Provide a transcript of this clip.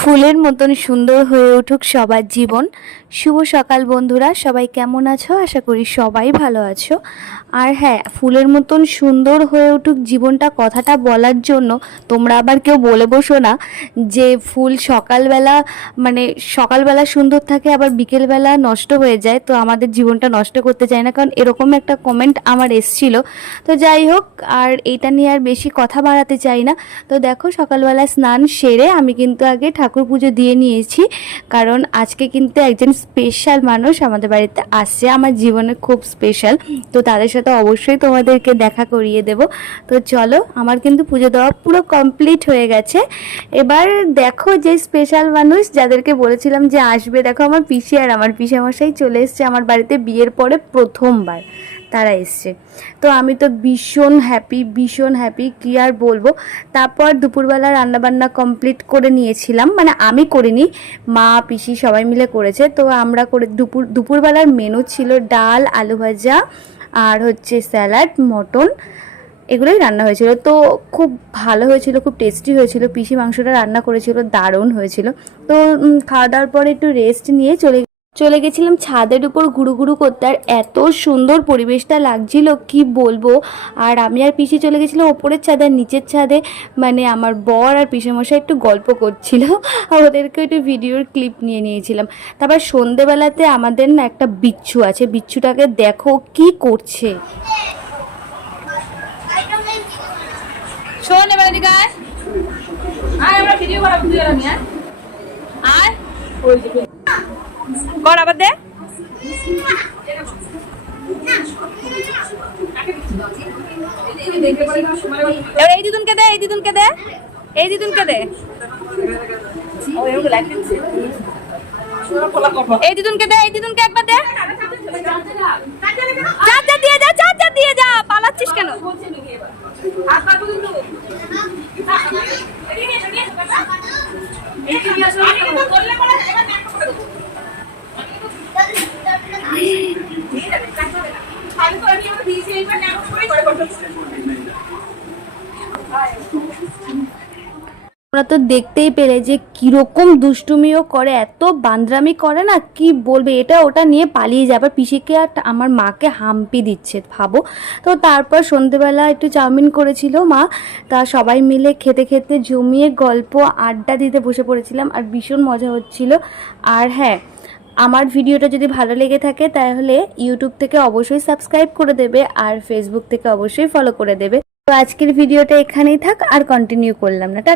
ফুলের মতন সুন্দর হয়ে উঠুক সবার জীবন। শুভ সকাল বন্ধুরা, সবাই কেমন আছো? আশা করি সবাই ভালো আছো। আর হ্যাঁ ফুলের মতন সুন্দর হয়ে উঠুক জীবনটা কথাটা বলার জন্য তোমরা আবার কেউ বলে বসো না যে ফুল সকালবেলা মানে সকালবেলা সুন্দর থাকে, আবার বিকেলবেলা নষ্ট হয়ে যায়। তো আমাদের জীবনটা নষ্ট করতে চায় না, কারণ এরকম একটা কমেন্ট আমার এসছিল। তো যাই হোক, আর এটা নিয়ে আর বেশি কথা বাড়াতে চাই না। তো দেখো সকালবেলা স্নান সেরে আমি কিন্তু আগে ঠাকুর পুজো দিয়ে নিয়েছি। কারণ আজকে কিন্তু একজন স্পেশাল মানুষ আমাদের বাড়িতে আসছে। আমার জীবনে খুব স্পেশাল তো তাদের সাথে অবশ্যই তোমাদেরকে দেখা করিয়ে দেব। তো চলো, আমার কিন্তু পুজো দেওয়া পুরো কমপ্লিট হয়ে গেছে। এবার দেখো যে স্পেশাল মানুষ যাদেরকে বলেছিলাম যে আসবে, দেখো আমার পিসি আর আমার পিসামশাই চলে এসছে আমার বাড়িতে বিয়ের পরে প্রথমবার। তারা এসছে। তো আমি তো ভীষণ হ্যাপি ভীষণ হ্যাপি কি আর বলব? তারপর দুপুরবেলা রান্নাবান্না কমপ্লিট করে নিয়েছিলাম মানে আমি করিনি, মা, পিসি সবাই মিলে করেছে। তো আমরা করে, দুপুর, দুপুরবেলার মেনু ছিল ডাল, আলু ভাজা আর হচ্ছে স্যালাড মটন, এগুলোই রান্না হয়েছিল। তো খুব ভালো হয়েছিল, খুব টেস্টি হয়েছিল। পিসি মাংসটা রান্না করেছিল, দারুণ হয়েছিল। তো খাওয়া দাওয়ার পরে একটু রেস্ট নিয়ে চলে চলে গেছিলাম ছাদের উপর ঘুরু ঘুরু করতে, আর এত সুন্দর পরিবেশটা লাগছিল, কি বলব? আর আমি আর পিসি চলে গেছিলাম ওপরের ছাদে, আর নিচের ছাদে মানে আমার বর আর পিসেমশাই একটু গল্প করছিল আর ওদেরকে একটু ভিডিওর ক্লিপ নিয়ে নিয়েছিলাম। তারপর সন্ধেবেলাতে আমাদের না একটা বিচ্ছু আছে, বিচ্ছুটাকে দেখো কি করছে। কর আবার দে। এবার এই দিদুনকে দে, এই দিদুনকে দে। এই দিদুনকে দে। এই দিদুনকে দে, এই দিদুনকে একবার দে। চার্জার দিয়ে যা চার্জার দিয়ে যা। পালাচ্ছিস কেন? তো দেখতেই পেলে যে কীরকম দুষ্টুমিও করে, এত বান্দরামি করে না, কি বলবে? এটা ওটা নিয়ে পালিয়ে যাবে। পিসিকে আর আমার মাকে হাম্পি দিচ্ছে, ভাবো। তো তারপর সন্ধেবেলা একটু চাউমিন করেছিল মা। তা সবাই মিলে খেতে খেতে জমিয়ে গল্প, আড্ডা দিতে বসে পড়েছিলাম আর ভীষণ মজা হচ্ছিল। আর হ্যাঁ আমার ভিডিওটা যদি ভালো লেগে থাকে তাহলে ইউটিউব থেকে অবশ্যই সাবস্ক্রাইব করে দেবে আর ফেসবুক থেকে অবশ্যই ফলো করে দেবে। তো আজকের ভিডিওটা এখানেই থাক আর কন্টিনিউ করলাম না। টাটা।